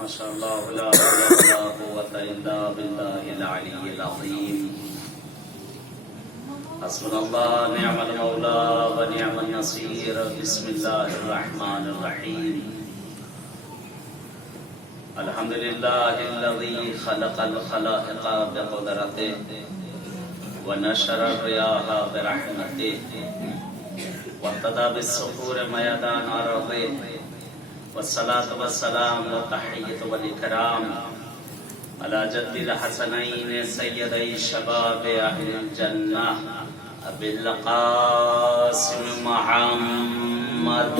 ماشاء اللہ لا حول ولا قوة الا باللہ العلی العظیم حسبنا اللہ نعم المولا ونعم النصیر بسم اللہ الرحمن الرحیم الحمد للہ الذی خلق الخلائق بقدرته ونشر الریاح برحمته وابتدى بالسحور میدان ارضه والصلاة والسلام والتحية والإكرام على جد الحسنين سيدي شباب أهل الجنة أبي القاسم محمد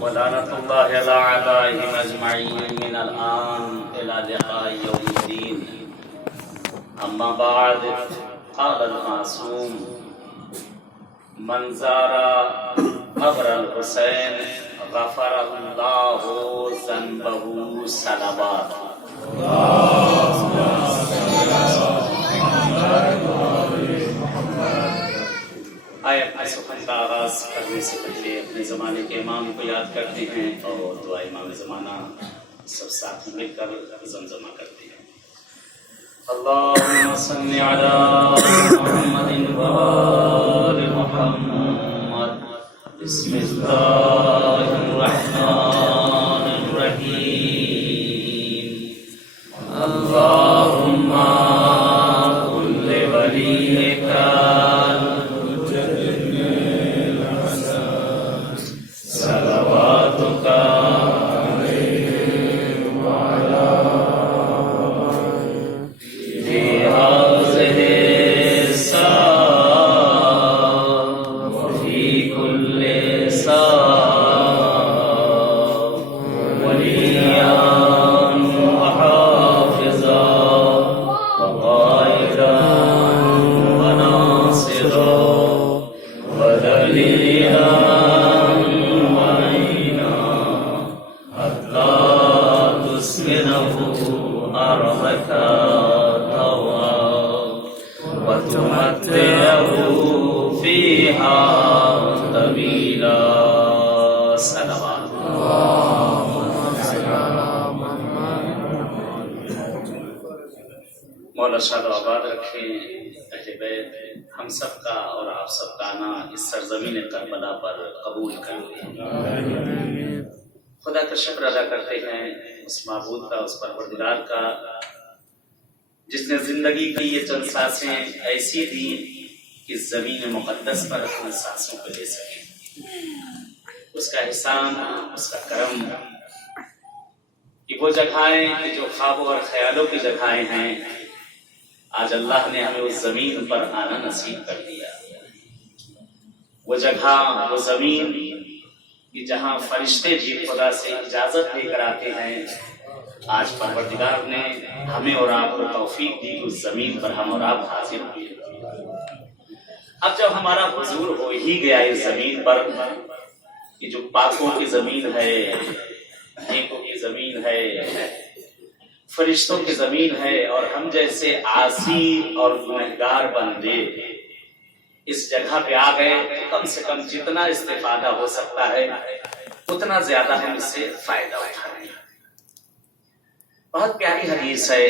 ولعنة الله على أعدائهم أجمعين من الآن إلى لقاء يوم الدين. أما بعد، قال المعصوم: من زار قبر الحسین غفر اللہ ذنبہ صلوات. آئے اپنے سخن کا آغاز کرنے سے پہلے اپنے زمانے کے امام کو یاد کرتے ہیں اور دعا امام زمانہ سب ساتھ مل کر زمزمہ کرتے ہیں. اللهم صل على محمد وآل محمد. بسم الله الرحمن الرحيم. اللهم قل لوليك صلواتك مولا شاد و آباد رکھیں. اہل بیت ہم سب کا اور آپ سب کا آنا اس سرزمین کربلا پر قبول کریں. خدا کا شکر ادا کرتے ہیں اس معبود کا، اس پروردگار کا جس نے زندگی کی یہ چند سانسیں ایسی دی کہ زمین مقدس پر اپنی سانسوں کو لے سکیں. اس کا احسان، اس کا کرم کہ وہ جگہیں جو خوابوں اور خیالوں کی جگہیں ہیں، آج اللہ نے ہمیں اس زمین پر آنا نصیب کر دیا. وہ جگہ، وہ زمین کہ جہاں فرشتے بھی خدا سے اجازت لے کر آتے ہیں، آج پروردگار نے ہمیں اور آپ کو توفیق دی. اس زمین پر ہم اور آپ حاضر ہوئے. اب جب ہمارا حضور ہو ہی گیا اس زمین پر کہ جو پاکوں کی زمین ہے، نیکوں کی زمین ہے، فرشتوں کی زمین ہے، اور ہم جیسے عاصی اور گنہگار بندے اس جگہ پہ آ گئے، تو کم سے کم جتنا استفادہ ہو سکتا ہے اتنا زیادہ ہم اس سے فائدہ اٹھائیں. بہت پیاری حدیث ہے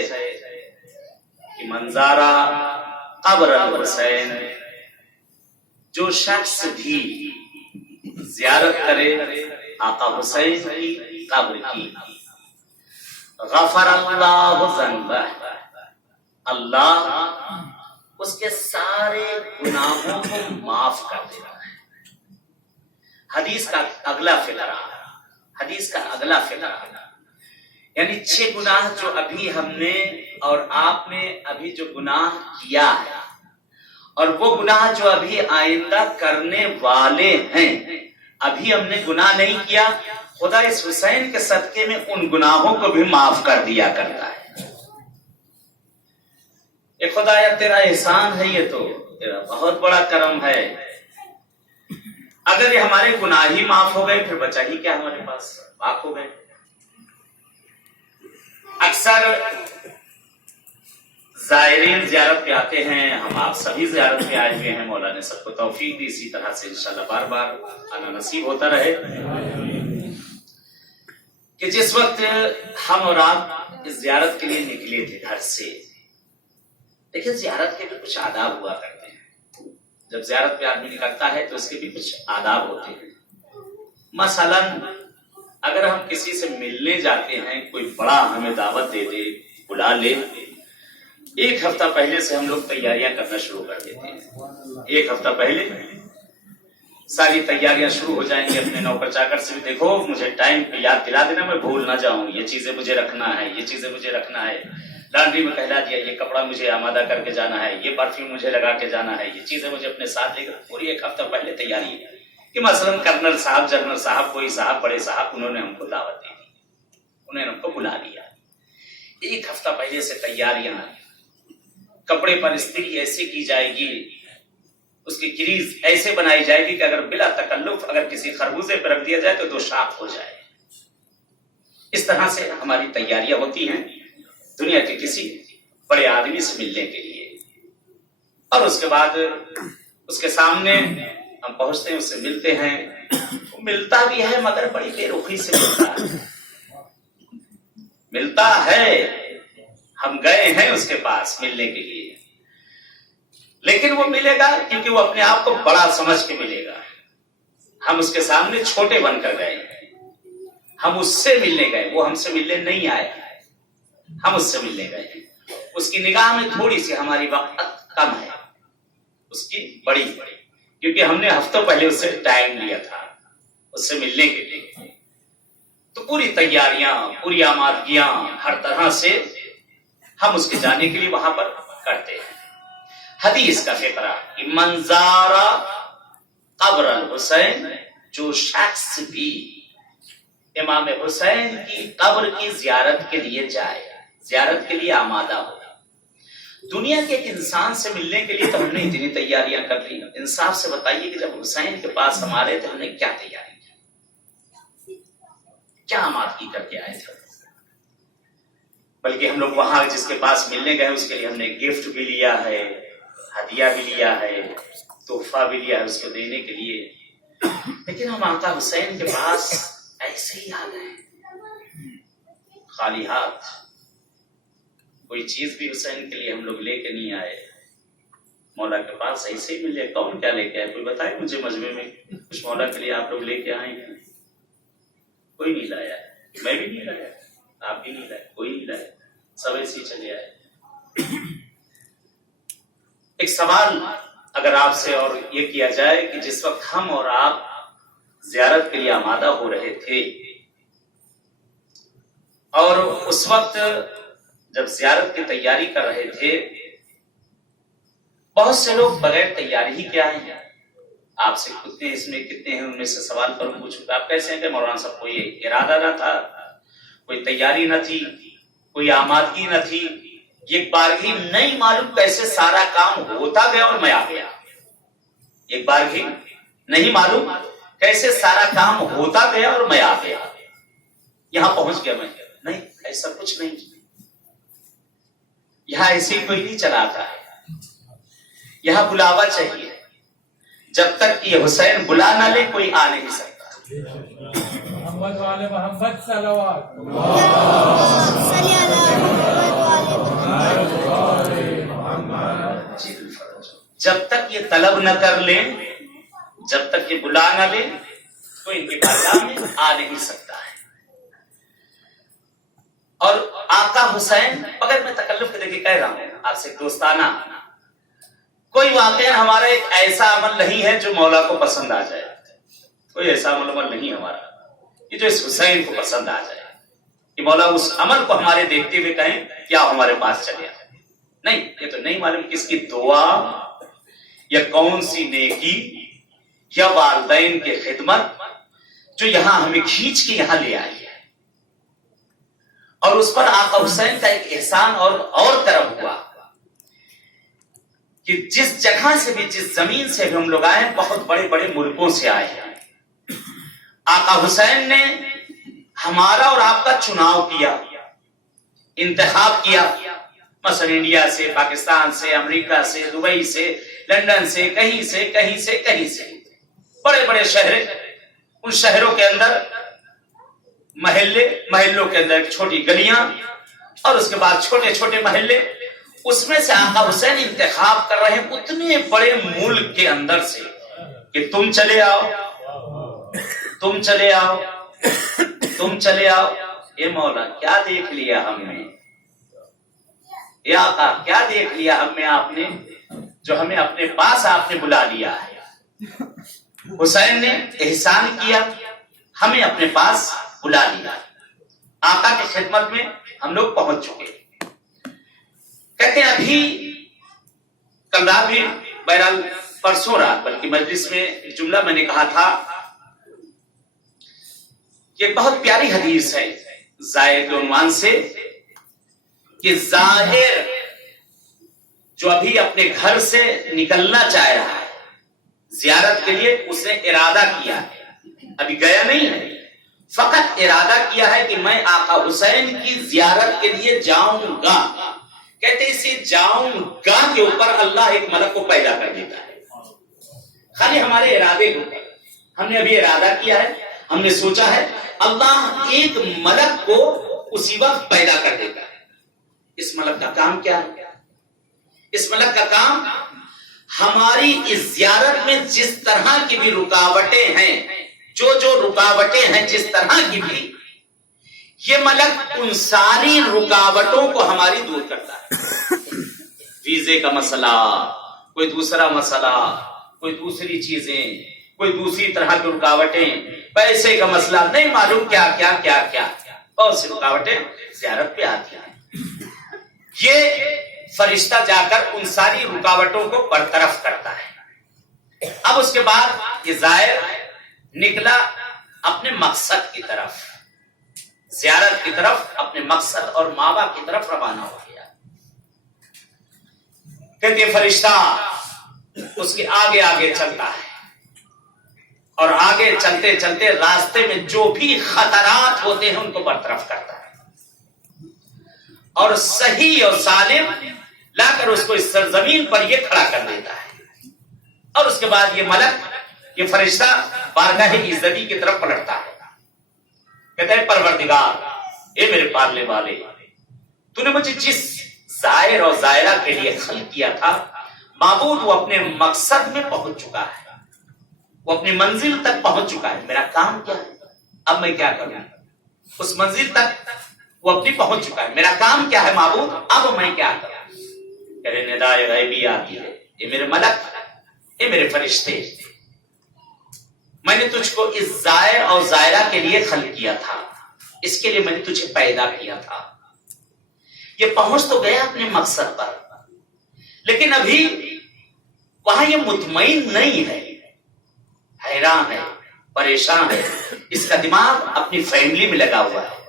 کہ منظارہ قبر الحسین، جو شخص بھی زیارت کرے آقا حسین کی قبر کی، غفر اللہ ذنبہ، اللہ اس کے سارے گناہوں کو معاف کر دیتا ہے. حدیث کا اگلا فقرہ یعنی 6 گناہ جو ابھی ہم نے اور آپ نے ابھی جو گناہ کیا ہے، اور وہ گناہ جو ابھی آئندہ کرنے والے ہیں. ابھی ہم نے گناہ نہیں کیا، خدا اس حسین کے صدقے میں ان گناہوں کو بھی معاف کر دیا کرتا ہے. اے خدایا تیرا احسان ہے، یہ تو تیرا بہت بڑا کرم ہے. اگر یہ ہمارے گناہ ہی معاف ہو گئے پھر بچا ہی کیا ہمارے پاس، پاک ہو گئے. اکثر زائرین زیارت پہ آتے ہیں، ہم آپ سبھی زیارت پہ آئے ہوئے ہیں، مولا نے سب کو توفیق دی، اسی طرح سے انشاءاللہ بار بار آنا نصیب ہوتا رہے کہ جس وقت ہم اور آپ اس زیارت کے لیے نکلے تھے گھر سے، دیکھیں زیارت کے بھی کچھ آداب ہوا کرتے ہیں، جب زیارت پہ آدمی نکلتا ہے تو اس کے بھی کچھ آداب ہوتے ہیں۔ مثلا اگر ہم کسی سے ملنے جاتے ہیں، کوئی بڑا ہمیں دعوت دے دے، بلا لے، ایک ہفتہ پہلے سے ہم لوگ تیاریاں کرنا شروع کر دیتے ہیں۔ ایک ہفتہ پہلے ساری تیاریاں شروع ہو جائیں گی، اپنے نوکر چاکر سے بھی دیکھو مجھے ٹائم پہ یاد دلا دینا، میں بھول نہ جاؤں، یہ چیزیں مجھے رکھنا ہے، یہ چیزیں مجھے رکھنا ہے، لانڈری میں کہلا دیا یہ کپڑا مجھے آمادہ کر کے جانا ہے، یہ پرفیوم مجھے لگا کے جانا ہے، یہ چیزیں مجھے اپنے ساتھ لے کر، پوری ایک ہفتہ پہلے تیاری ہے کہ مثلا کرنل صاحب، جنرل صاحب، کوئی صاحب، بڑے صاحب، انہوں نے ہم کو دعوت دی، انہوں نے ہم کو بلا لیا، ایک ہفتہ پہلے سے تیاریاں، کپڑے پر استری ایسے کی جائے گی، اس کی کریز ایسے بنائی جائے گی کہ اگر بلا تکلف اگر کسی خربوزے پر رکھ دیا جائے تو 2 شاخ ہو جائے۔ اس طرح سے ہماری تیاریاں ہوتی ہیں دنیا کے کسی بڑے آدمی سے ملنے کے لیے، اور اس کے بعد اس کے سامنے ہم پہنچتے ہیں، اس سے ملتے ہیں، وہ ملتا بھی ہے مگر بڑی بے رخی سے ملتا ہے، ہم گئے ہیں اس کے پاس ملنے کے لیے، لیکن وہ ملے گا کیونکہ وہ اپنے آپ کو بڑا سمجھ کے ملے گا، ہم اس کے سامنے چھوٹے بن کر گئے، ہم اس سے ملنے گئے، وہ ہم سے ملنے نہیں آئے، ہم اس سے ملنے گئے، اس کی نگاہ میں تھوڑی سی ہماری وقت کم ہے، اس کی بڑی کیونکہ ہم نے ہفتوں پہلے اس سے ٹائم لیا تھا اس سے ملنے کے لیے، تو پوری تیاریاں، پوری آمادگیاں ہر طرح سے ہم اس کے جانے کے لیے وہاں پر کرتے ہیں۔ حدیث کا فقرہ، منظارہ قبر الحسین، جو شخص بھی امام حسین کی قبر کی زیارت کے لیے جائے، زیارت کے لیے آمادہ ہو۔ دنیا کے ایک انسان سے ملنے کے لیے تو ہم نے اتنی تیاریاں کر لی، انصاف سے بتائیے کہ جب حسین کے پاس ہمارے تھے ہم نے کیا تیاری کی، کیا آمادگی کر کے آئے تھے؟ بلکہ ہم لوگ وہاں جس کے پاس ملنے گئے اس کے لیے ہم نے گفٹ بھی لیا ہے، ہدیہ بھی لیا ہے، تحفہ بھی لیا ہے اس کو دینے کے لیے، لیکن ہم آقا حسین کے پاس ایسے ہی آ گئے خالی ہاتھ، کوئی چیز بھی حسین کے لیے ہم لوگ لے کے نہیں آئے، مولا کے پاس ایسے ہی ملے۔ کون کیا لے کے آئے؟ کوئی بتائے مجھے مجمع میں کچھ مولا کے لیے آپ لوگ لے کے آئے ہیں؟ کوئی نہیں لایا، میں بھی نہیں لایا، آپ بھی نہیں لائے، کوئی نہیں لائے، سب ایسے ہی چلے آئے۔ ایک سوال اگر آپ سے اور یہ کیا جائے کہ جس وقت ہم اور آپ زیارت کے لیے آمادہ ہو رہے تھے اور اس وقت جب زیارت کی تیاری کر رہے تھے، بہت سے لوگ بغیر تیاری ہی کیا ہیں، آپ سے کتنے اس میں کتنے ہیں ان میں سے سوال کروں پوچھوں کہ آپ کیسے ہیں کہ مولانا صاحب کوئی ارادہ نہ تھا، کوئی تیاری نہ تھی، کوئی آمادگی نہ تھی، ایک بار ہی نہیں معلوم کیسے سارا کام ہوتا گیا اور میں آ گیا، ایک بار ہی نہیں معلوم کیسے سارا کام ہوتا گیا اور میں آ گیا، یہاں پہنچ گیا میں۔ نہیں، ایسا کچھ نہیں، یہاں ایسے ہی کوئی نہیں چلاتا ہے، یہاں بلاوا چاہیے، جب تک یہ حسین بلا نہ لے کوئی آ نہیں سکتا۔ محمد والے محمد صلوات، جب تک یہ طلب نہ کر لے، جب تک یہ بلا نہ لے، کوئی ان کی بارگاہ میں آ نہیں سکتا ہے۔ اور آقا حسین، اگر میں تکلف کے دیکھے کہہ رہا ہوں آپ سے دوستانہ، کوئی واقعہ ہمارا ایک ایسا عمل نہیں ہے جو مولا کو پسند آ جائے، کوئی ایسا عمل نہیں ہمارا کہ جو اس حسین کو پسند آ جائے کہ مولا اس عمل کو ہمارے دیکھتے ہوئے کہیں کیا ہمارے پاس چلے آئے۔ نہیں، یہ تو نہیں معلوم کس کی دعا یا کون سی نیکی یا والدین کی خدمت جو یہاں ہمیں کھینچ کے یہاں لے آئی ہے، اور اس پر آقا حسین کا ایک احسان اور کرم ہوا کہ جس جگہ سے بھی، جس زمین سے بھی ہم لوگ آئے، بہت بڑے بڑے ملکوں سے آئے ہیں، آقا حسین نے ہمارا اور آپ کا چناؤ کیا، انتخاب کیا، مثلا انڈیا سے، پاکستان سے، امریکہ سے، دبئی سے، لندن سے، کہیں سے کہیں سے کہیں سے بڑے بڑے شہر، ان شہروں کے اندر محلے، محلوں کے اندر چھوٹی گلیاں، اور اس کے بعد چھوٹے چھوٹے محلے، اس میں سے آقا حسین انتخاب کر رہے ہیں اتنے بڑے ملک کے اندر سے کہ تم چلے آؤ، تم چلے آؤ، تم چلے آؤ۔ اے مولا کیا دیکھ لیا ہم نے، اے آقا کیا دیکھ لیا ہم میں آپ نے جو ہمیں اپنے پاس آپ نے بلا لیا ہے؟ حسین نے احسان کیا، ہمیں اپنے پاس بلا لیا، آقا کی خدمت میں ہم لوگ پہنچ چکے۔ کہتے ہیں ابھی کل رات بھی، بہرحال پرسوں رات بلکہ مجلس میں جملہ میں نے کہا تھا کہ بہت پیاری حدیث ہے زائر کے عنوان سے کہ ظاہر جو ابھی اپنے گھر سے نکلنا چاہ رہا ہے زیارت کے لیے، اس نے ارادہ کیا ہے، ابھی گیا نہیں ہے، فقط ارادہ کیا ہے کہ میں آقا حسین کی زیارت کے لیے جاؤں گا۔ کہتے اسے جاؤں گا کے اوپر اللہ ایک ملک کو پیدا کر دیتا ہے، خالی ہمارے ارادے کے اوپر۔ ہم نے ابھی ارادہ کیا ہے، ہم نے سوچا ہے، اللہ ایک ملک کو اسی وقت پیدا کر دیتا ہے۔ اس ملک کا کام کیا ہے؟ اس ملک کا کام ہماری اس زیارت میں جس طرح کی بھی رکاوٹیں ہیں، جو رکاوٹیں ہیں جس طرح کی بھی، یہ ملک ان ساری رکاوٹوں کو ہماری دور کرتا ہے۔ ویزے کا مسئلہ، کوئی دوسرا مسئلہ، کوئی دوسری چیزیں، کوئی دوسری طرح کی رکاوٹیں، پیسے کا مسئلہ، نہیں معلوم کیا کیا کیا کیا، بہت سی رکاوٹیں زیارت پہ آتی ہیں۔ یہ فرشتہ جا کر ان ساری رکاوٹوں کو برطرف کرتا ہے۔ اب اس کے بعد یہ زائر نکلا اپنے مقصد کی طرف، زیارت کی طرف، اپنے مقصد اور ماوا کی طرف روانہ ہو گیا۔ کہتے فرشتہ اس کے آگے آگے چلتا ہے، اور آگے چلتے چلتے راستے میں جو بھی خطرات ہوتے ہیں ان کو برطرف کرتا ہے، اور صحیح اور سالم لا کر اس کو اس سرزمین پر یہ کھڑا کر دیتا ہے۔ اور اس کے بعد یہ ملک، یہ فرشتہ بارگاہ عزتی کی طرف پلٹتا ہے، کہتا ہے پروردگار، اے میرے پالنے والے، تو نے مجھے جس زائر اور زائرہ کے لیے خلق کیا تھا، معبود وہ اپنے مقصد میں پہنچ چکا ہے، وہ اپنی منزل تک پہنچ چکا ہے، میرا کام کیا ہے؟ اب میں کیا کروں؟ اس منزل تک وہ اپنی پہنچ چکا ہے، میرا کام کیا ہے معبود؟ اب میں کیا کروں؟ کہ ندائے غیبی آتی ہے، اے میرے ملک، اے میرے فرشتے، میں نے تجھ کو اس زائر اور زائرہ کے لیے خلق کیا تھا، اس کے لیے میں نے تجھے پیدا کیا تھا۔ یہ پہنچ تو گیا اپنے مقصد پر، لیکن ابھی وہاں یہ مطمئن نہیں ہے، حیران ہے، پریشان ہے، اس کا دماغ اپنی فیملی میں لگا ہوا ہے،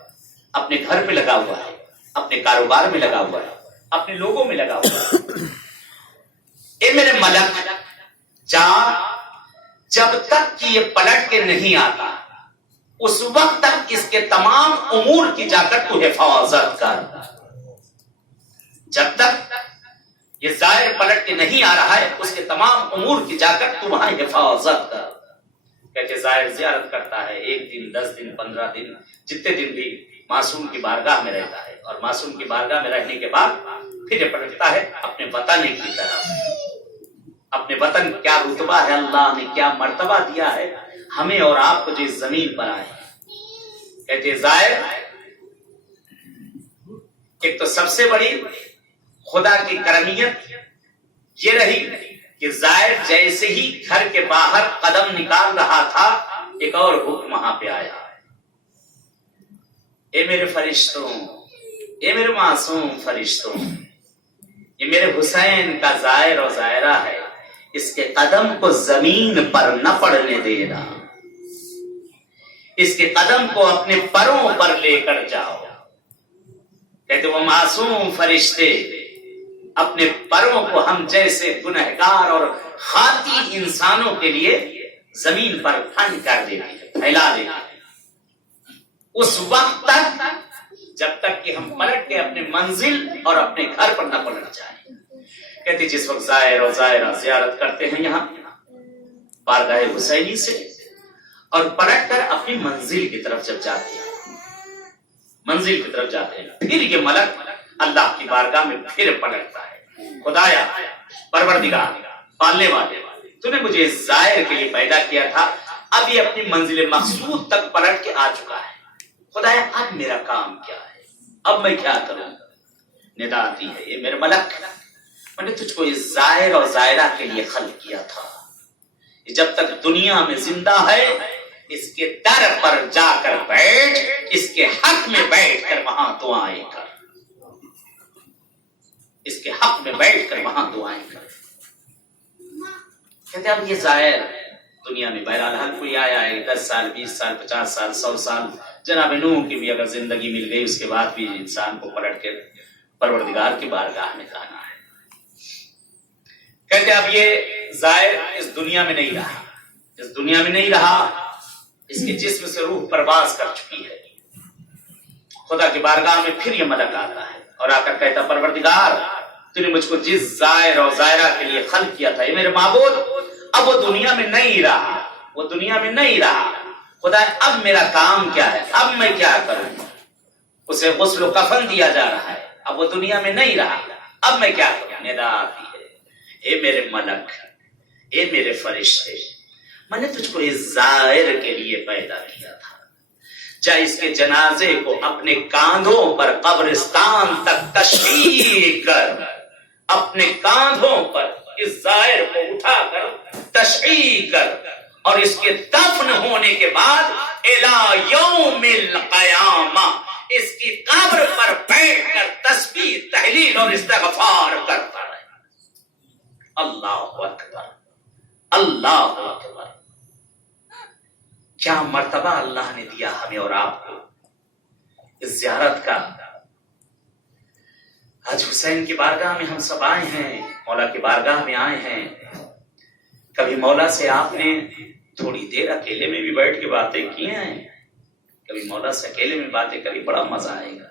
اپنے گھر پہ لگا ہوا ہے، اپنے کاروبار میں لگا ہوا ہے، اپنے لوگوں میں لگا ہوا ہے۔ اے میرے ملک، جا، جب تک کہ یہ پلٹ کے نہیں آتا اس وقت تک اس کے تمام امور کی جا کر تو حفاظت کر۔ جب تک یہ زائر پلٹ کے نہیں آ رہا ہے اس کے تمام امور کی جا کر تو وہاں حفاظت کر۔ کہتے زائر زیارت کرتا ہے، 1 دن، 10 دن، 15 دن، جتنے دن بھی معصوم کی بارگاہ میں رہتا ہے، اور معصوم کی بارگاہ میں رہنے کے بعد پھر یہ پلٹتا ہے اپنے وطن کی طرف۔ اپنے وطن کیا رتبہ ہے، اللہ نے کیا مرتبہ دیا ہے ہمیں اور آپ کو جو اس زمین پر آئے۔ کہتے زائر، ایک تو سب سے بڑی خدا کی کرمیت یہ رہی کہ زائر جیسے ہی گھر کے باہر قدم نکال رہا تھا، ایک اور حکم وہاں پہ آیا، اے میرے فرشتوں، اے میرے معصوم فرشتوں، یہ میرے حسین کا زائر اور زائرہ ہے، اس کے قدم کو زمین پر نہ پڑنے دینا، اس کے قدم کو اپنے پروں پر لے کر جاؤ۔ کہتے وہ معصوم فرشتے اپنے پروں کو ہم جیسے گنہگار اور خاطی انسانوں کے لیے زمین پر پھن کر دیتے ہیں، پھیلا دیتے ہیں۔ اس وقت تک جب تک کہ ہم پلٹ کے اپنے منزل اور اپنے گھر پر نہ پلٹ جائیں. کہتے جس وقت زائر اور زائرہ زیارت کرتے ہیں یہاں بارگاہ حسینی سے اور پلٹ کر اپنی منزل کی طرف جب جاتے ہیں، منزل کی طرف جاتے ہیں، پھر یہ ملک اللہ کی بارگاہ میں پھر پلٹتا ہے. خدایا پروردگار پالنے والے، تو نے مجھے زائر کے لیے پیدا کیا تھا، اب یہ اپنی منزل مقصود تک پلٹ کے آ چکا ہے. خدایا اب میرا کام کیا ہے، اب میں کیا کروں؟ ندا آتی ہے یہ میرے ملک، میں نے تجھ کو اس زائر اور زائرہ کے لیے خلق کیا تھا. یہ جب تک دنیا میں زندہ ہے اس کے در پر جا کر بیٹھ، اس کے حق میں بیٹھ کر وہاں دعائیں کر، اس کے حق میں بیٹھ کر وہاں دعائیں کر. کہتے اب یہ زائر دنیا میں بہرحال ہر کوئی آیا ہے، 10 سال 20 سال 50 سال 100 سال، جناب نوح کی بھی اگر زندگی مل گئی اس کے بعد بھی انسان کو پلٹ کے پروردگار کی بارگاہ میں جانا ہے. کہتے اب یہ زائر اس دنیا میں نہیں رہا، اس دنیا میں نہیں رہا، اس کے جسم سے روح پرواز کر چکی ہے. خدا کی بارگاہ میں پھر یہ ملک آتا ہے اور آ کر کہتا پروردگار تو نے مجھ کو جس زائر اور زائرہ کے لیے خلق کیا تھا، یہ میرے معبود اب وہ دنیا میں نہیں رہا، وہ دنیا میں نہیں رہا. خدا اب میرا کام کیا ہے، اب میں کیا کروں؟ اسے غسل و کفن دیا جا رہا ہے، اب وہ دنیا میں نہیں رہا، اب میں کیا کروں؟ ندا آتی ہے اے میرے ملک، اے میرے فرشتے، میں نے تجھ کو اس زائر کے لیے پیدا کیا تھا، جا اس کے جنازے کو اپنے کاندھوں پر قبرستان تک تشریح کر، اپنے کاندھوں پر اس زائر کو اٹھا کر تشریح کر، اور اس کے دفن ہونے کے بعد الی یوم القیامہ اس کی قبر پر بیٹھ کر تسبیح تحلیل اور استغفار کرتا رہے. اللہ اکبر، اللہ اکبر. کیا مرتبہ اللہ نے دیا ہمیں اور آپ کو اس زیارت کا. آج حسین کی بارگاہ میں ہم سب آئے ہیں، مولا کی بارگاہ میں آئے ہیں. کبھی مولا سے آپ نے تھوڑی دیر اکیلے میں بھی بیٹھ کے باتیں کی ہیں، کبھی مولا سے اکیلے میں باتیں کری، بڑا مزہ آئے گا.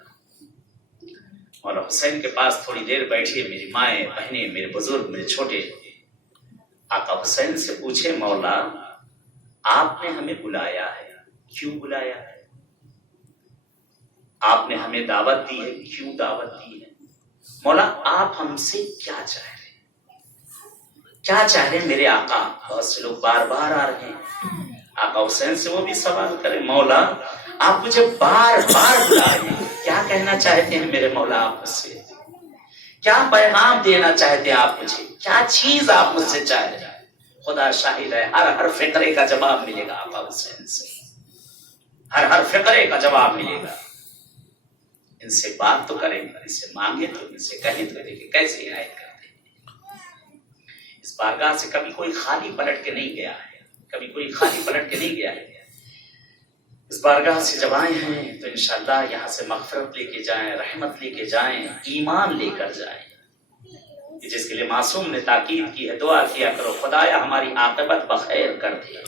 مولا حسین کے پاس تھوڑی دیر بیٹھیے، میری مائیں بہنیں، میرے بزرگ، میرے چھوٹے. آقا حسین سے پوچھے مولا آپ نے ہمیں بلایا ہے، کیوں بلایا ہے؟ آپ نے ہمیں دعوت دی ہے، کیوں دعوت دی ہے؟ مولا آپ ہم سے کیا چاہ رہے ہیں، کیا چاہ رہے ہیں میرے آقا؟ بہت سے لوگ بار بار آ رہے ہیں. آقا حسین سے وہ بھی سوال کرے مولا آپ مجھے بار بار بلا رہے ہیں، کیا کہنا چاہتے ہیں میرے مولا آپ مجھ سے؟ کیا پیغام دینا چاہتے ہیں آپ مجھے؟ کیا چیز آپ مجھ سے چاہ رہے ہیں؟ خدا شاہد ہے ہر فقرے کا جواب ملے گا آقا حسین سے، ہر فقرے کا جواب ملے گا. ان سے بات تو کریں گے، ان سے مانگے تو، ان سے کہیں تو دیکھیں کیسے عنایت کرتے ہیں. اس بارگاہ سے کبھی کوئی خالی پلٹ کے نہیں گیا ہے، کبھی کوئی خالی پلٹ کے نہیں گیا ہے. اس بارگاہ سے جب آئے ہیں تو انشاءاللہ یہاں سے مغفرت لے کے جائیں، رحمت لے کے جائیں، ایمان لے کر جائیں. جس کے لیے معصوم نے تاکید کی ہے، دعا کیا کرو خدایا ہماری عاقبت بخیر کر دے.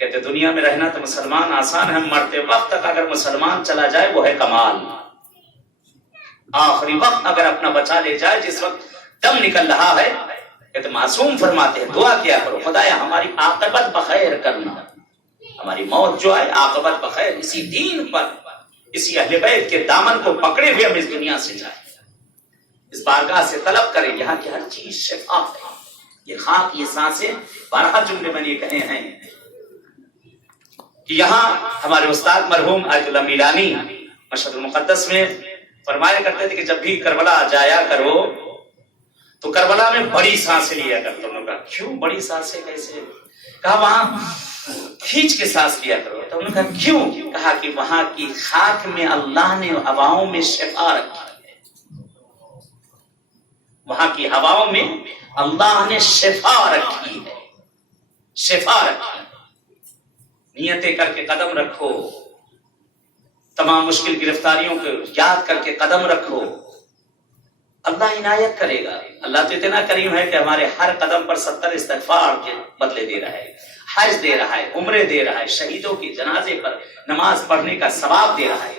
کہتے دنیا میں رہنا تو مسلمان آسان ہے، مرتے وقت تک اگر مسلمان چلا جائے وہ ہے کمال. آخری وقت اگر اپنا بچا لے جائے، جس وقت دم نکل رہا ہے، کہتے معصوم فرماتے ہیں دعا کیا کرو خدایا ہماری عاقبت بخیر کرنا، ہماری موت جو ہے عاقبت بخیر، اسی دین پر، اسی اہل بیت کے دامن کو پکڑے ہوئے ہم اس دنیا سے جائیں. اس بارگاہ سے طلب کریں، یہاں کی ہر چیز شفا ہے. یہ خاک، یہ سانسیں، 12 جملے میں نے کہے ہیں کہ یہاں ہمارے استاد مرحوم آیت اللہ میلانی مشہد المقدس میں فرمایا کرتے تھے کہ جب بھی کربلا جایا کرو تو کربلا میں بڑی سانسیں لیا کرتے. انہوں نے کہا کیوں بڑی سانسیں کیسے؟ کہا وہاں کھینچ کے سانس لیا کرو. تو انہوں نے کہا کیوں؟ کہا کہ وہاں کی خاک میں اللہ نے ہواؤں میں شفا رکھی، وہاں کی ہواؤں میں اللہ نے شفا رکھی ہے، شفا رکھی. نیتیں کر کے قدم رکھو، تمام مشکل گرفتاریوں کو یاد کر کے قدم رکھو، اللہ عنایت کرے گا. اللہ تو اتنا کریم ہے کہ ہمارے ہر قدم پر 70 استغفار کے بدلے دے رہا ہے، حج دے رہا ہے، عمرے دے رہا ہے، شہیدوں کے جنازے پر نماز پڑھنے کا ثواب دے رہا ہے.